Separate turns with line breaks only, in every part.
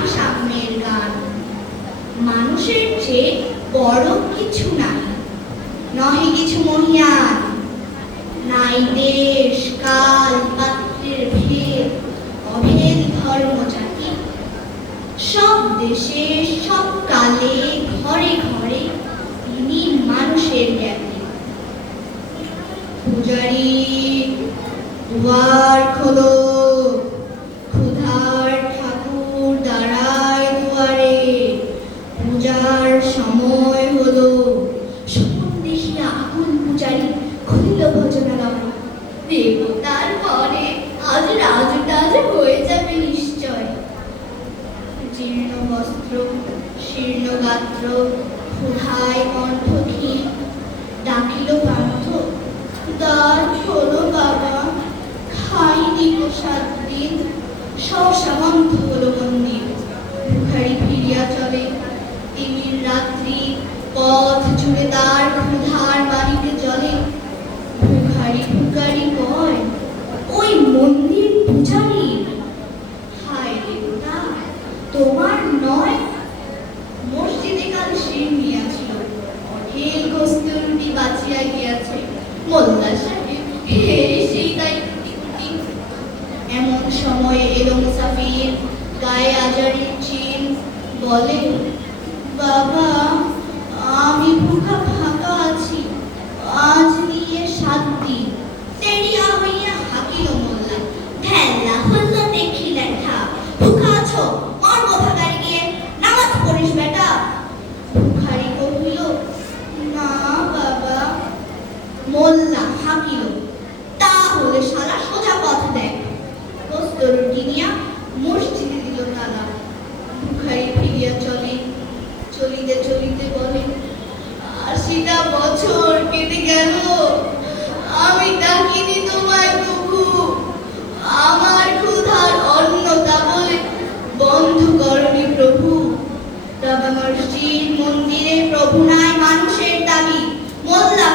গাহে সাম্যের গান। মানুষের চেয়ে বড় কিছু নাই। নহে কিছু নাই দেশ, কাল, পাত্রের ভেদ, অভেদ ধর্ম জাতি। সব দেশে, সব কালে, ঘরে ঘরে তিনি মানুষের জ্ঞানী। দুয়ার খোলো। দেবতার পরে আজ রাজটাজ হয়ে যাবে নিশ্চয়। জীর্ণ বস্ত্র, শীর্ণ গাত্র, ক্ষুধায় কণ্ঠহীন ডাকিল পার্থ দ্বার হলো বাবা খাইনি সাত দিন, সসামন্ত হলো মন্দির ফিরিয়া চলে। তিমির রাত্রি পথ জুড়ে তার ক্ষুধার মোল্লা সেই তাই এমন সময়ে এলো মুসাফির গায়ে আজারি চিন বলে বাবা মোল্লা হাকিল তাহলে শালা সোজা পথ দেখ। গোস্ত রুটি নিয়া মসজিদে দিল তালা ভিখারি ফিরিয়া চলে, চলিতে চলিতে বলে, আশিটা বছর কেটে গেল, আমি ডাকিনি তোমায় প্রভু আমার ক্ষুধার অন্নতা বলে বন্ধ করনি প্রভু। তবে মসজিদ, মন্দিরে প্রভু নাই মানুষের দাবি। মোল্লা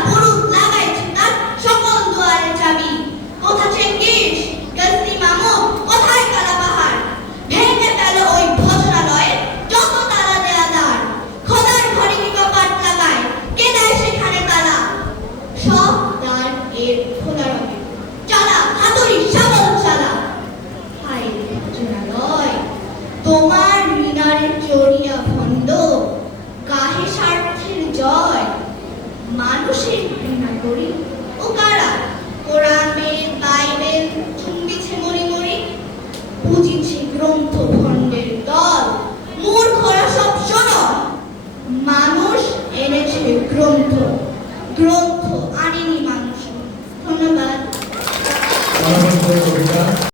গ্রন্থ আনেনি মানুষ ধন্যবাদ।